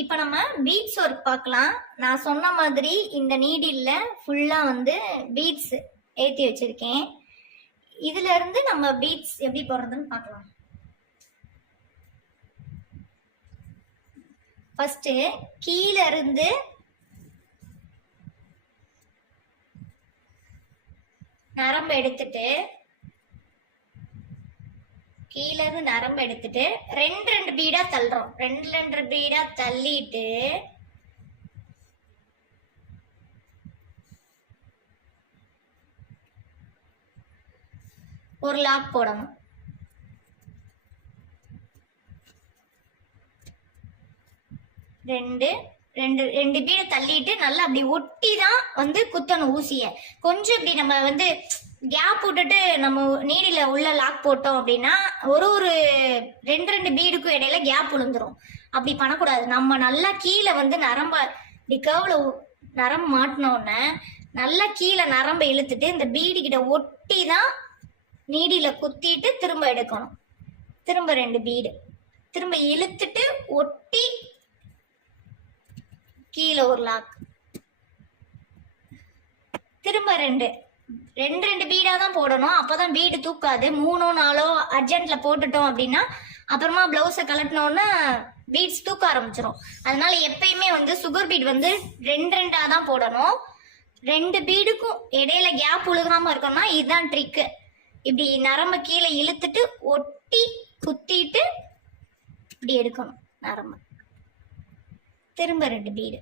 இப்போ நம்ம beads work பார்க்கலாம். நான் சொன்ன மாதிரி இந்த நீடில்ல ஃபுல்லா வந்து பீட்ஸ் ஏற்றி வச்சிருக்கேன். இதுல இருந்து நம்ம பீட்ஸ் எப்படி போடுறதுன்னு பார்க்கலாம். ஃபர்ஸ்ட் கீழ இருந்து நரம்பு எடுத்துட்டு கீழ இருந்து நரம்பு எடுத்துட்டு ரெண்டு ரெண்டு பீடா தள்ளுறோம். ரெண்டு ரெண்டு பீடா தள்ளிட்டு ஒரு லாக் போடணும். ரெண்டு ரெண்டு ரெண்டு பீடை தள்ளிட்டு நல்லா அப்படி ஒட்டி தான் வந்து குத்தணும் ஊசிய. கொஞ்சம் இப்படி நம்ம வந்து கேப் விட்டுட்டு நம்ம நீடில உள்ள லாக் போட்டோம் அப்படின்னா ஒரு ரெண்டு ரெண்டு பீடுக்கும் இடையில கேப் விழுந்துரும். அப்படி பண்ணக்கூடாது. நம்ம நல்லா கீழே வந்து நரம்ப இப்படி கர்வ்ல நரம்பு மாட்டினோடனே நல்லா கீழே நரம்பை இழுத்துட்டு இந்த பீடு கிட்ட ஒட்டி தான் நீடில குத்திட்டு திரும்ப எடுக்கணும். திரும்ப ரெண்டு பீடு திரும்ப இழுத்துட்டு ஒட்டி கீழே ஒரு லாக், திரும்ப ரெண்டு ரெண்டு ரெண்டு பீடா தான் போடணும். அப்பதான் பீடு தூக்காது. மூணோ நாலோ அர்ஜென்ட்ல போட்டுட்டோம் அப்படின்னா அப்புறமா பிளவுஸை கலட்டினோன்னா பீட்ஸ் தூக்க ஆரம்பிச்சிடும். அதனால எப்பயுமே வந்து சுகர் பீட் வந்து ரெண்டு ரெண்டா தான் போடணும். ரெண்டு பீடுக்கும் இடையில கேப் உழுகாம இருக்கணும்னா இதுதான் ட்ரிக்கு. இப்படி நரம்பு கீழே இழுத்துட்டு ஒட்டி குத்திட்டு இப்படி எடுக்கணும் நரம்பு. திரும்ப ரெண்டு பீடு.